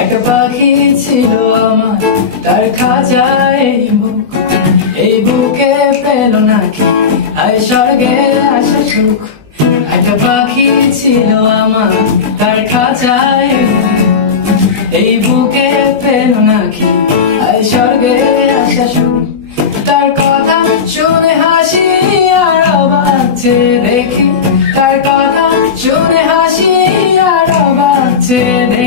একটা পাখি ছিল আমার, তার খাঁচায় এই বুকে পেল নাকি আয় স্বর্গে আসা সুখ। একটা পাখি ছিল আমার, তার খাঁচায় এই বুকে পেল নাকি আয় স্বর্গে আসা সুখ। তার কথা শুনে হাসি আর অবাক চেয়ে দেখি, তার কথা শুনে হাসি আর অবাক চেয়ে